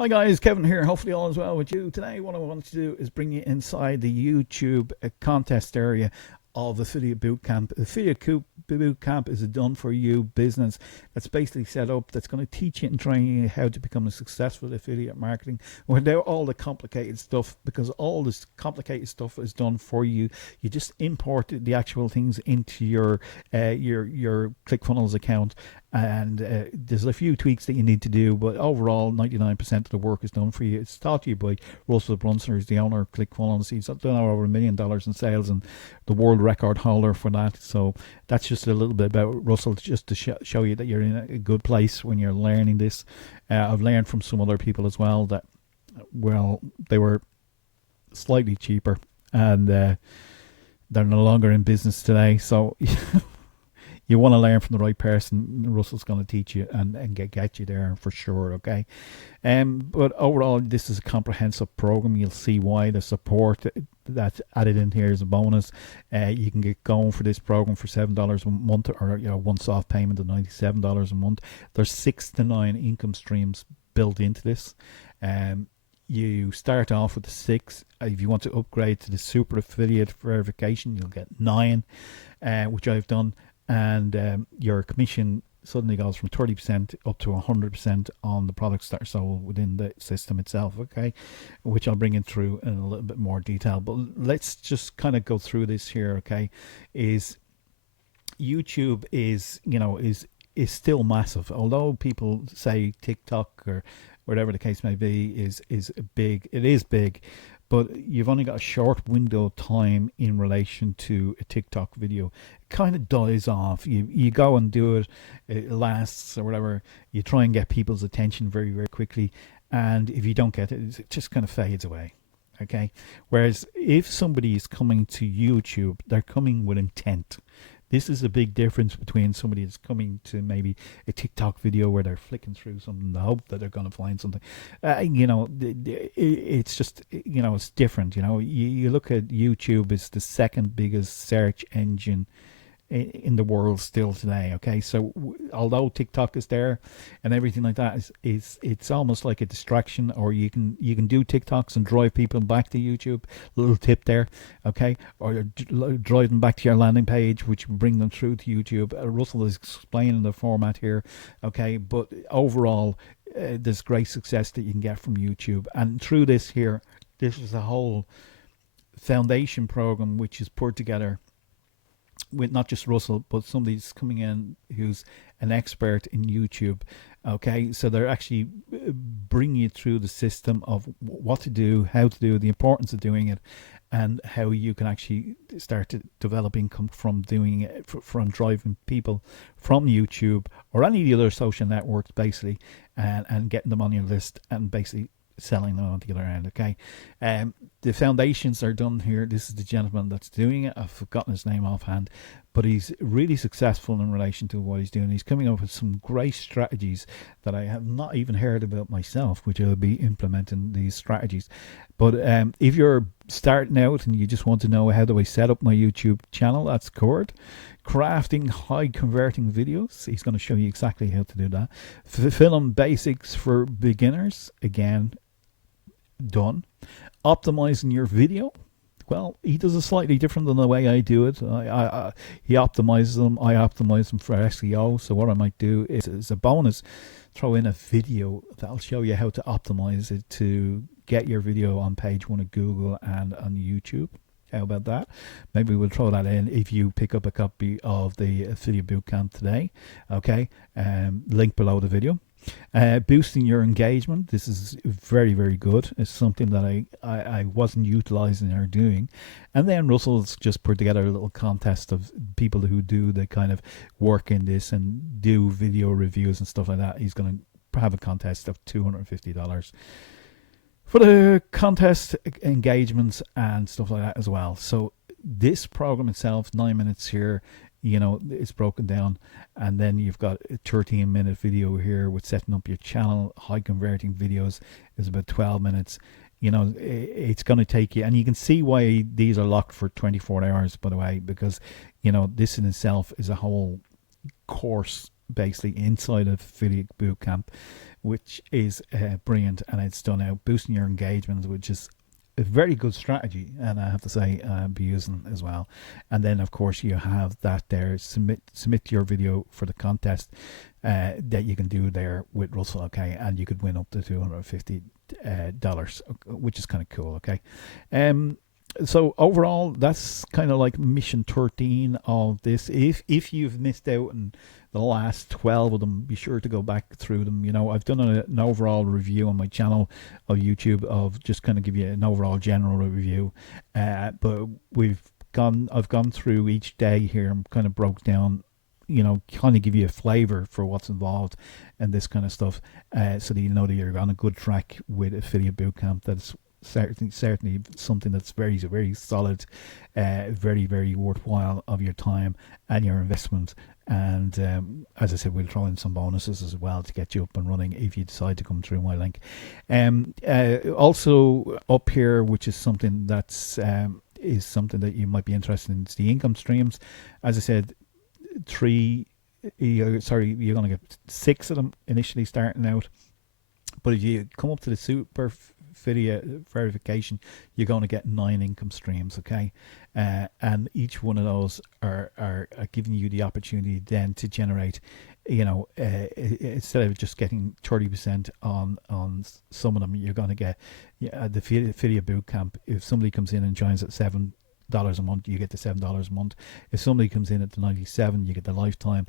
Hi guys, Kevin here. Hopefully all is well with you. Today what I want to do is bring you inside the YouTube contest area of Affiliate Bootcamp. Affiliate Bootcamp is a done for you business that's basically set up that's going to teach you and train you how to become a successful affiliate marketing without all the complicated stuff, because all this complicated stuff is done for you. You just import the actual things into your ClickFunnels account, and there's a few tweaks that you need to do, but overall 99% of the work is done for you. It's taught to you by Russell Brunson, who's the owner of ClickFunnels. He's done over $1 million in sales and the world record holder for that. So that's just a little bit about Russell, just to show you that you're in a good place when you're learning this. I've learned from some other people as well that, well, they were slightly cheaper, and they're no longer in business today. So you want to learn from the right person. Russell's going to teach you and get you there for sure, okay? But overall, this is a comprehensive program. You'll see why. The support that's added in here is a bonus. You can get going for this program for $7 a month, or once-off payment of $97 a month. There's 6 to 9 income streams built into this. You start off with the 6. If you want to upgrade to the super affiliate verification, you'll get 9, which I've done. And your commission suddenly goes from 30% up to 100% on the products that are sold within the system itself, okay? Which I'll bring it through in a little bit more detail. But let's just kind of go through this here, okay? Is YouTube is still massive. Although people say TikTok or whatever the case may be is big, it is big. But you've only got a short window of time in relation to a TikTok video. It kind of dies off. You go and do it, it lasts or whatever. You try and get people's attention very, very quickly. And if you don't get it, it just kind of fades away. Okay? Whereas if somebody is coming to YouTube, they're coming with intent. This is a big difference between somebody that's coming to maybe a TikTok video where they're flicking through something to hope that they're going to find something. It's just, it's different. You look at YouTube, it's the second biggest search engine in the world still today, okay? So although TikTok is there and everything like that, it's almost like a distraction, or you can do TikToks and drive people back to YouTube. Little tip there, okay? Or drive them back to your landing page, which will bring them through to YouTube. Russell is explaining the format here, okay? But overall, there's great success that you can get from YouTube. And through this here, this is a whole foundation program which is put together with not just Russell, but somebody's coming in who's an expert in YouTube. Okay, so they're actually bringing you through the system of what to do, how to do, the importance of doing it, and how you can actually start to develop income from doing it, from driving people from YouTube or any of the other social networks, basically, and getting them on your list and basically selling them on the other end, okay? The foundations are done here. This is the gentleman that's doing it. I've forgotten his name offhand, but he's really successful in relation to what he's doing. He's coming up with some great strategies that I have not even heard about myself, which I'll be implementing these strategies. But if you're starting out and you just want to know how do I set up my YouTube channel, that's covered. Crafting high converting videos, he's going to show you exactly how to do that. Film basics for beginners, again, done. Optimizing your video, well, he does it slightly different than the way I do it. He optimizes them, I optimize them for SEO. So what I might do is, as a bonus, throw in a video that'll show you how to optimize it to get your video on page 1 of Google and on YouTube. How about that? Maybe we'll throw that in if you pick up a copy of the Affiliate Bootcamp today. Okay, link below the video. Boosting your engagement. This is very, very good. It's something that I wasn't utilizing or doing. And then Russell's just put together a little contest of people who do the kind of work in this and do video reviews and stuff like that. He's going to have a contest of $250 for the contest engagements and stuff like that as well. So this program itself, 9 minutes here, it's broken down, and then you've got a 13-minute video here with setting up your channel. High converting videos is about 12 minutes. It's going to take you, and you can see why these are locked for 24 hours, by the way, because this in itself is a whole course basically inside of Affiliate Bootcamp, which is brilliant, and it's done out boosting your engagement, which is a very good strategy, and I have to say I'll be using as well. And then of course you have that there, submit your video for the contest that you can do there with Russell, okay, and you could win up to $250, which is kind of cool, okay. So overall, that's kind of like mission 13 of this. If you've missed out on the last 12 of them, be sure to go back through them. You know, I've done an overall review on my channel of YouTube of just kind of give you an overall general review. But I've gone through each day here and kind of broke down, you know, kind of give you a flavor for what's involved and this kind of stuff, so that you know that you're on a good track with Affiliate Bootcamp. That's certainly something that's very, very solid, very, very worthwhile of your time and your investment. And as I said, we'll throw in some bonuses as well to get you up and running if you decide to come through my link. Also up here, which is something that's something that you might be interested in, is the income streams. As I said, you're going to get 6 of them initially starting out, but if you come up to the super verification, you're going to get 9 income streams, okay, and each one of those are giving you the opportunity then to generate, you know, instead of just getting 30% on some of them, you're going to get the Affiliate Bootcamp. If somebody comes in and joins at $7 a month, you get the $7 a month. If somebody comes in at the 97, you get the lifetime,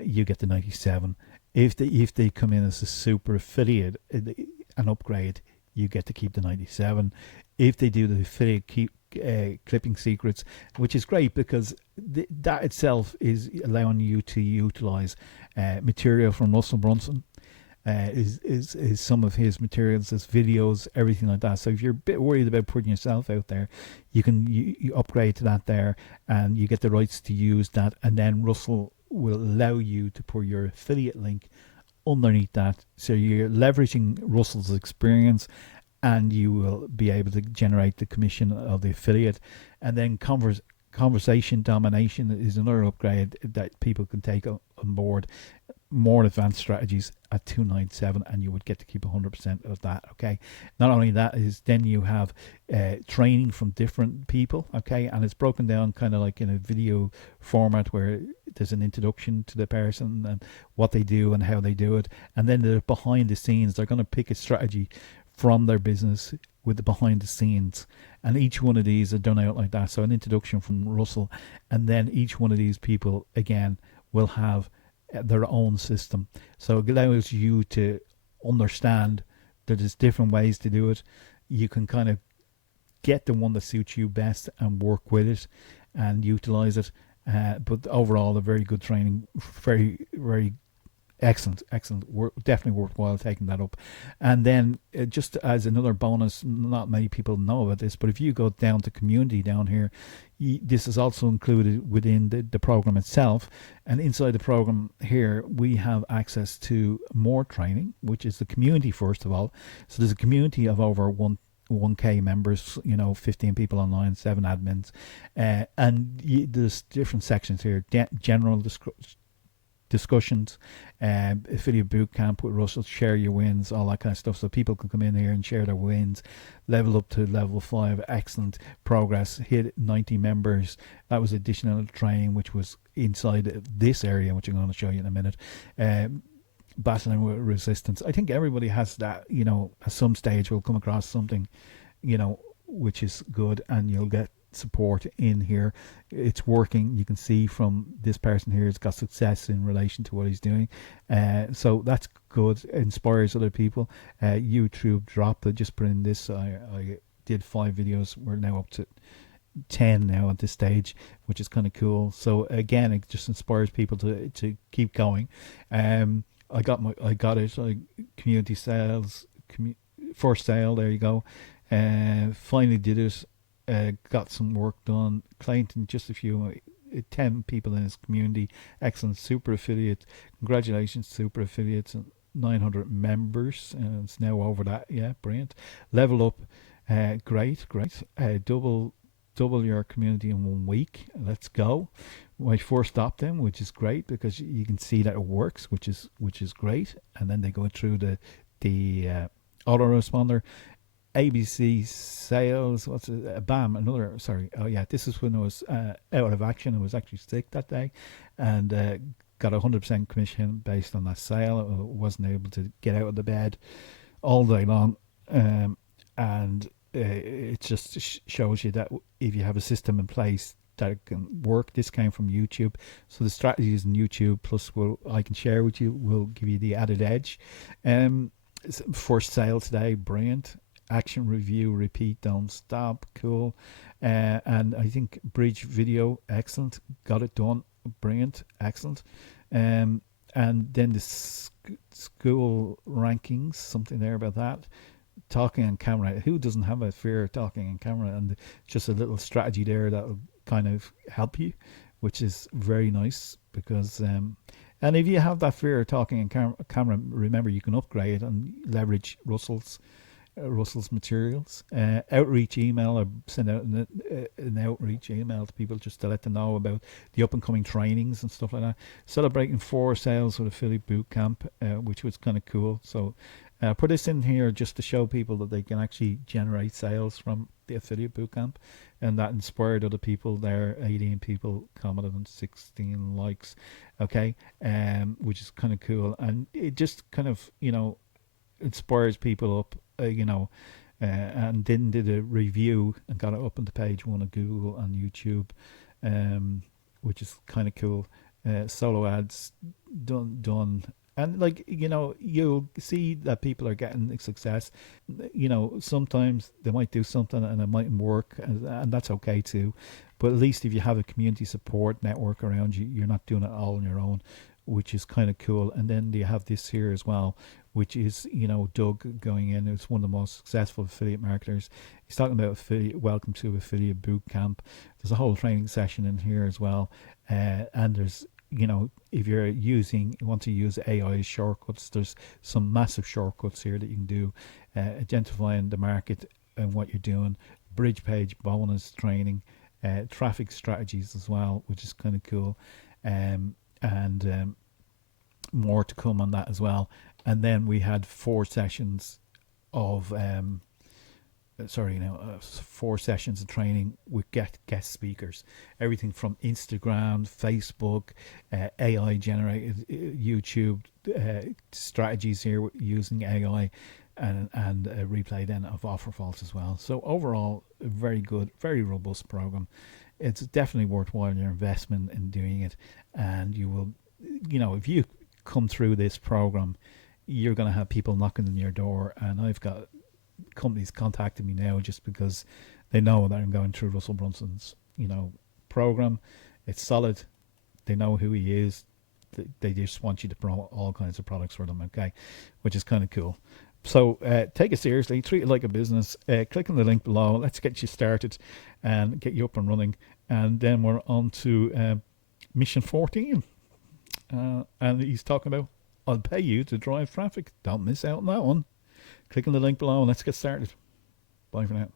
you get the 97. If they come in as a super affiliate, an upgrade, you get to keep the 97. If they do the affiliate clipping secrets, which is great because that itself is allowing you to utilize material from Russell Brunson, is some of his materials, his videos, everything like that. So if you're a bit worried about putting yourself out there, you upgrade to that there, and you get the rights to use that, and then Russell will allow you to put your affiliate link underneath that, so you're leveraging Russell's experience, and you will be able to generate the commission of the affiliate. And then conversation domination is another upgrade that people can take on board, more advanced strategies at 297, and you would get to keep 100% of that, okay. Not only that, is then you have training from different people, okay, and it's broken down kind of like in a video format where there's an introduction to the person and what they do and how they do it, and then the behind the scenes. They're going to pick a strategy from their business with the behind the scenes, and each one of these are done out like that. So an introduction from Russell, and then each one of these people again will have their own system, so it allows you to understand that there's different ways to do it. You can kind of get the one that suits you best and work with it and utilize it, but overall a very good training, very, very excellent, definitely worthwhile taking that up. And then just as another bonus, not many people know about this, but if you go down to community down here, this is also included within the program itself. And inside the program here, we have access to more training, which is the community first of all. So there's a community of over 1K members, you know, 15 people online, 7 admins, and there's different sections here: general discussions, Affiliate Bootcamp with Russell, share your wins, all that kind of stuff. So people can come in here and share their wins, level up to level 5, excellent progress, hit 90 members. That was additional training, which was inside this area, which I'm going to show you in a minute. Battling with resistance. I think everybody has that, you know, at some stage will come across something, you know, which is good, and you'll get support in here. It's working. You can see from this person here, it's got success in relation to what he's doing, so that's good. It inspires other people. YouTube drop, I just put in this, I did 5 videos, we're now up to 10 now at this stage, which is kind of cool. So again, it just inspires people to keep going. I got it, community sales, first sale, there you go. Finally did it. Got some work done. Client in just a few, 10 people in his community. Excellent, super affiliate. Congratulations, super affiliates, and 900 members, and it's now over that. Yeah, brilliant. Level up, great. Double your community in 1 week. Let's go. my first opt-in, which is great because you can see that it works, which is great. And then they go through the autoresponder, ABC sales. What's it? Bam, another. Sorry. Oh yeah, this is when I was out of action. I was actually sick that day, and got 100% commission based on that sale. I wasn't able to get out of the bed all day long, and it just shows you that if you have a system in place that it can work. This came from YouTube, so the strategies in YouTube plus I can share with you will give you the added edge. First sale today, brilliant. Action review, repeat, don't stop, cool. And I think bridge video, excellent, got it done, brilliant, excellent. And then the school rankings, something there about that. Talking on camera, who doesn't have a fear of talking on camera? And just a little strategy there that will kind of help you, which is very nice because and if you have that fear of talking on camera, remember you can upgrade and leverage Russell's materials. Outreach email, I send out an outreach email to people just to let them know about the up and coming trainings and stuff like that. Celebrating 4 sales with Affiliate Bootcamp, which was kind of cool. So put this in here just to show people that they can actually generate sales from the Affiliate Bootcamp, and that inspired other people there. 18 people commented and 16 likes. Okay, which is kind of cool, and it just kind of inspires people up, and then did a review and got it up on the page 1 of Google and YouTube, which is kind of cool. Solo ads done. And you'll see that people are getting success. Sometimes they might do something and it mightn't work, and that's okay too. But at least if you have a community support network around you, you're not doing it all on your own, which is kind of cool. And then you have this here as well, which is Doug going in. It's one of the most successful affiliate marketers. He's talking about welcome to Affiliate Bootcamp. There's a whole training session in here as well, and there's if you want to use AI shortcuts, there's some massive shortcuts here that you can do, identifying the market and what you're doing, bridge page bonus training, traffic strategies as well, which is kind of cool, and more to come on that as well. And then we had 4 sessions of 4 sessions of training with guest speakers, everything from Instagram, Facebook, AI generated YouTube strategies here using AI, and a replay then of offer faults as well. So overall, a very good, very robust program. It's definitely worthwhile your investment in doing it, and you will, if you come through this program, you're going to have people knocking on your door, and I've got companies contacting me now just because they know that I'm going through Russell Brunson's program. It's solid, they know who he is, they just want you to promote all kinds of products for them, okay, which is kind of cool. So take it seriously, treat it like a business. Click on the link below, let's get you started and get you up and running. And then we're on to mission 14, and he's talking about I'll pay you to drive traffic. Don't miss out on that one. Click on the link below and let's get started. Bye for now.